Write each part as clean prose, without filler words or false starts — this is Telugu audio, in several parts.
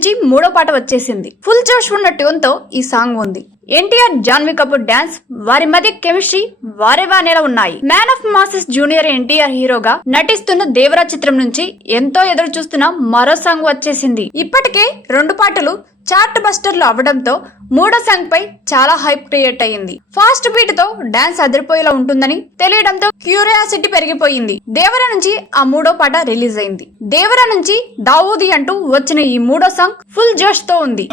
నుంచి మూడో పాట వచ్చేసింది. ఫుల్ జోష్ ఉన్న ట్యూన్ తో ఈ సాంగ్ ఉంది. ఎన్టీఆర్, జాన్వీ కపూర్ డాన్స్, వారి మధ్య కెమిస్ట్రీ వారేవానేలా ఉన్నాయి. Man of masses junior NTR హీరోగా నటిస్తున్న దేవరా చిత్రం నుంచి ఎంతో ఎదురు చూస్తున్న మరో సాంగ్ వచ్చేసింది. ఇప్పటికే 2 పాటలు చార్ట్ బస్టర్లు అవ్వడంతో మూడో సాంగ్ పై చాలా హైప్ క్రియేట్ అయ్యింది. ఫాస్ట్ బీట్ తో డాన్స్ అదిరిపోయేలా ఉంటుందని తెలియడంతో క్యూరియాసిటీ పెరిగిపోయింది. దేవరా నుంచి ఆ మూడో పాట రిలీజ్ అయింది. దేవరా నుంచి దావూది అంటూ వచ్చిన ఈ మూడో సాంగ్ ఫుల్ జోష్ తో ఉంది.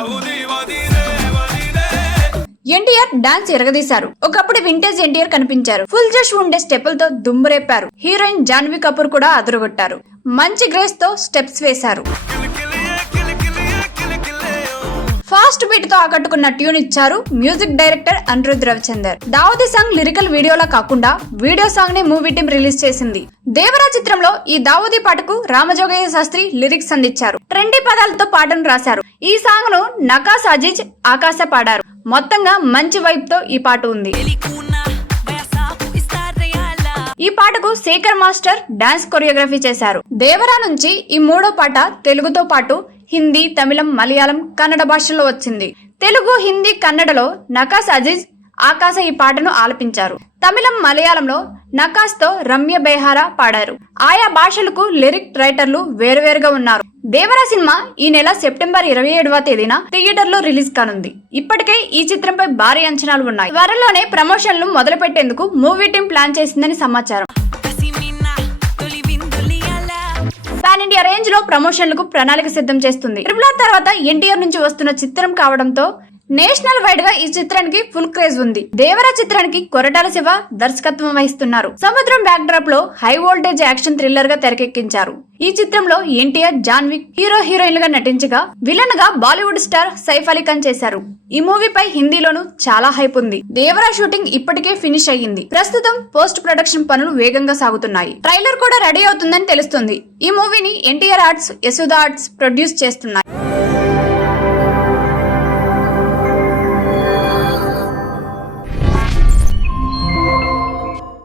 ఎన్టీఆర్ డాన్స్ ఎరగదీశారు. ఒకప్పుడు వింటేజ్ ఎన్టీఆర్ కనిపించారు. ఫుల్ జోష్ ఉండే స్టెప్పులతో దుమ్మురేపారు. హీరోయిన్ జాన్వీ కపూర్ కూడా అదరగొట్టారు. మంచి గ్రేస్ తో స్టెప్స్ వేశారు. ఫాస్ట్ బీట్ తో ఆకట్టుకున్న ట్యూన్ ఇచ్చారు music director Anirudh Ravichander. Davudi song lyrical వీడియోలా కాకుండా వీడియో సాంగ్ ని మూవీ టీం రిలీజ్ చేసింది. దేవరా చిత్రంలో ఈ దావూది పాటకు రామజోగయ్య శాస్త్రి లిరిక్స్ అందించారు. ట్రెండీ పదాలతో పాటను రాశారు. ఈ సాంగ్ ను నకాస్ అజీజ్ ఆకాశ పాడారు. మొత్తంగా మంచి వైబ్ తో ఈ పాట ఉంది. ఈ పాటకు శేఖర్ మాస్టర్ డాన్స్ కొరియోగ్రఫీ చేశారు. దేవరా నుంచి ఈ మూడో పాట తెలుగుతో పాటు హిందీ, తమిళం, మలయాళం, కన్నడ భాషల్లో వచ్చింది. తెలుగు, హిందీ, కన్నడలో నకాస్ అజీజ్ ఆకాశ ఈ పాటను ఆలపించారు. తమిళం, మలయాళంలో నకాస్ తో రమ్య బెహారా పాడారు. ఆయా భాషలకు లిరిక్ రైటర్లు వేరువేరుగా ఉన్నారు. దేవరా సినిమా ఈ నెల సెప్టెంబర్ 27వ తేదీన థియేటర్ లో రిలీజ్ కానుంది. ఇప్పటికే ఈ చిత్రంపై భారీ అంచనాలు ఉన్నాయి. త్వరలోనే ప్రమోషన్లు మొదలు పెట్టేందుకు మూవీ టీం ప్లాన్ చేసిందని సమాచారం. పాన్ ఇండియా రేంజ్ లో ప్రమోషన్లకు ప్రణాళిక సిద్ధం చేస్తుంది. RRR తర్వాత ఎన్టీఆర్ నుంచి వస్తున్న చిత్రం కావడంతో నేషనల్ వైడ్ గా ఈ చిత్రానికి ఫుల్ క్రేజ్ ఉంది. దేవరా చిత్రానికి కొరటాల శివ దర్శకత్వం వహిస్తున్నారు. సముద్రం బ్యాక్ డ్రాప్ లో హై వోల్టేజ్ యాక్షన్ థ్రిల్లర్ గా తెరకెక్కించారు. ఈ చిత్రంలో ఎన్టీఆర్, జాన్వీ హీరోయిన్లు గా నటించగా విలన్ గా బాలీవుడ్ స్టార్ సైఫ్ అలీ ఖాన్ చేశారు. ఈ మూవీపై హిందీలోనూ చాలా హైప్ ఉంది. దేవరా షూటింగ్ ఇప్పటికే ఫినిష్ అయ్యింది. ప్రస్తుతం పోస్ట్ ప్రొడక్షన్ పనులు వేగంగా సాగుతున్నాయి. ట్రైలర్ కూడా రెడీ అవుతుందని తెలుస్తుంది. ఈ మూవీని NTR arts, Yashoda arts produce చేస్తున్నాయి.